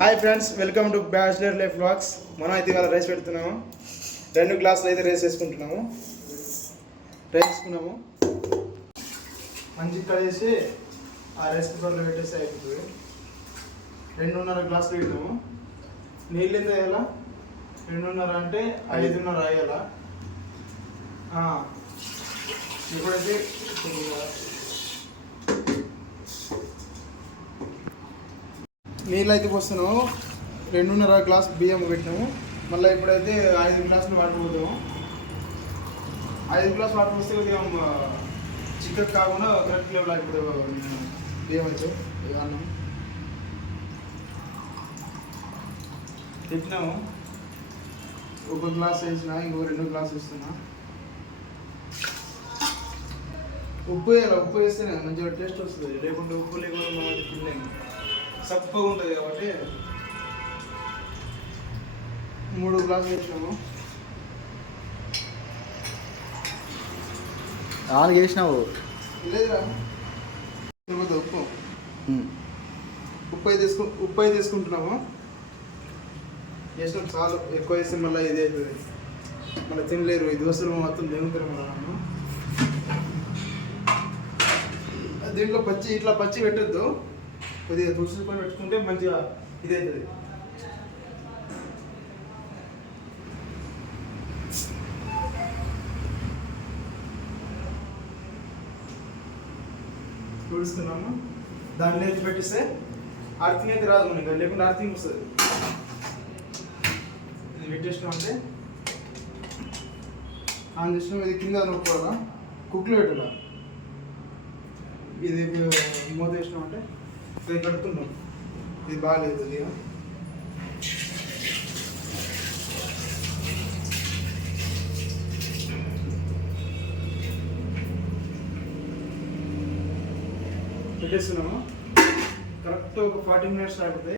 Hi friends welcome to bachelor life vlogs మనం అయితే ఇవాళ రైస్ పెడుతున్నాము. రెండు గ్లాసులు అయితే రైస్ వేసుకుంటున్నాము. రైస్ వేసుకున్నాము. మంచి కడిగేసి ఆ రైస్ కుక్కర్లో పెట్టేసి అయిపోతుంది. రెండున్నర గ్లాసులు పెట్టాము నీళ్ళు ఎంత వేయాలా? రెండున్నర అంటే ఐదున్నర వేయాలా? ఇప్పుడైతే నీళ్ళు అయితే పోస్తున్నాము రెండున్నర గ్లాస్ బియ్యం పెట్టినాము. మళ్ళీ ఇప్పుడైతే ఐదు గ్లాసులు వాటర్ పోతాము. ఐదు గ్లాస్ వాటర్ పోస్తే కొద్దిగా చికెన్ కాకుండా కరెక్ట్ లెవెల్ అయిపోతుంది బియ్యం వచ్చావు అన్నం. తిప్పినాము ఒక గ్లాస్ వేసిన ఇంకో రెండు గ్లాస్ వేస్తున్నా. ఉప్పు వేయాలి? ఉప్పు వేస్తేనే మంచిగా టేస్ట్ వస్తుంది. లేకుంటే ఉప్పు లేకుండా మనం తినలేము సప్పగా ఉంటుంది కాబట్టి మూడు గ్లాసులు వేసినాము. నాలుగు వేసినావు. లేదురా ఉప్పు. ఉప్పు తీసుకు ఉప్పు అయితే తీసుకుంటున్నాము. వేసినాం చాలు. ఎక్కువ వేస్తే మళ్ళీ ఇది అవుతుంది. మళ్ళీ తినలేరు. ఈ దోశలు మొత్తం తింటారు మనం దీంట్లో పచ్చి ఇట్లా పచ్చి పెట్టద్దు. కొద్దిగా తుడుచుకొని పెట్టుకుంటే మంచిగా ఇది అవుతుంది తుడుస్తున్నాము దాన్ని అయితే పెట్టిస్తే అర్థింగ్ అయితే రాదు మనకి లేకుండా అర్థింగ్ వస్తుంది. ఇది పెట్టేసినాం అంటే ఆన్ చేసినాం ఇది కింద నొక్కోవాలా కుక్లో పెట్టాలా? ఇది మూత వేసినాం అంటే ఇది కడుతున్నాం ఇది బాగాలేదు ఇది పెట్టేస్తున్నాము కరెక్ట్ ఒక ఫార్టీ మినిట్స్ ఆగిపోతాయి